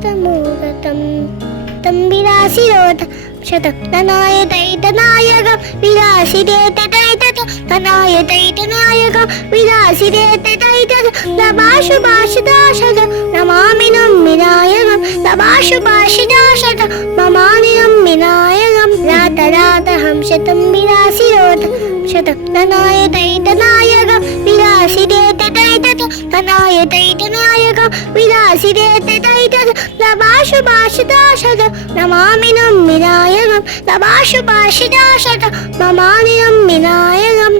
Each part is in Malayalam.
തദാതമോഗതം തംബിരാസിരോധം ശതനായ ദൈതനായകം വിലാസിരേതനായ ദൈതനായകം വിലാസിരേതനായ ലഭാഷുഭാഷിദാശത നമാമിനം വിനായകം ലഭാഷുഭാഷിദാശത മമാനിനം വിനായകം രാതരാതഹം ശതം വിലാസിരോധം ശതനായ ദൈതനായകം വിലാസിരേതനായ ദൈതനായകം വിലാസിരേതനായ ലഭാഷുഭാഷിദാശത നമാമിനം വിനായകം ലഭാഷുഭാഷിദാശത മമാനിനം വിനായകം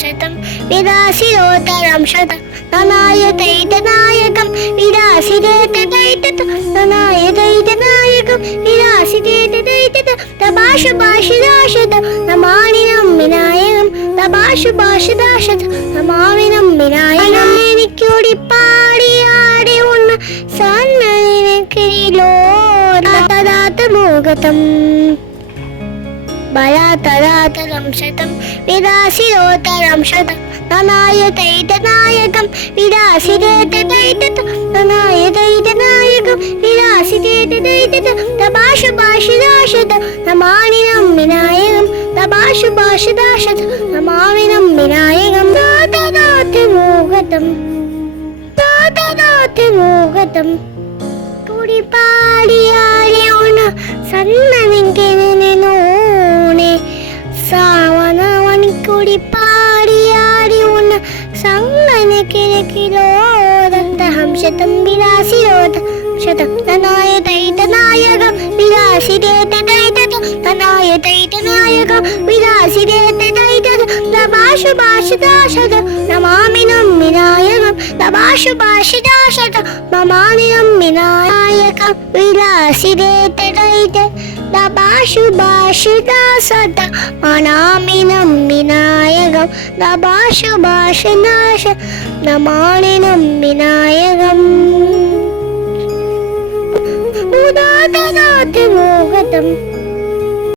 ശതം വിലാസിരോധരം ശതനായ ദൈതനായകം വിലാസിരേതനായ ദൈതനായകം വിലാസിരേതനായ ലഭാഷുഭാഷിദാശത നമാനിനം വിനായകം ലഭാഷുഭാഷിദാശത നമാമിനം വിനായകം എനിക്കൂടി പാടിയാടി ഉണ്ണ സന്നനിനക്കിലോ തദാതമോഗതം ബലാതരാതരം ശതം വിലാസിരോധരം ശതം തനായ ദൈതനായകം വിലാസിരേതനായ ദൈതനായകം വിലാസിരേതനായ ലഭാഷുഭാഷിദാശത നമാനിനം വിനായകം ലഭാഷുഭാഷിദാശത നമാമിനം വിനായകം താതമോഗതം കൂടി പാടിയാടി ഉണ സന്നനിനോണെ സാവനവനിക്കൂടി പാടിയാടി ഉണ സന്നനിക്കിലോ ദത്തഹം ശതം വിലാസിരോധം ശതനായ ദൈതനായകം വിലാസിരേതനായ ദൈതനായകം വിലാസിരേതനായ ലഭാഷുഭാഷിദാശത നമാമിനം വിനായകം ലഭാഷുഭാഷിദാശത മമാനിനം വിനായകം വിലാസിരേതനായ ലഭാഷുഭാഷിദാശത മനാമിനം വിനായകം ലഭാഷുഭാഷിദാശ നമാനിനം വിനായകം ഉദാതനാതിമോഗതം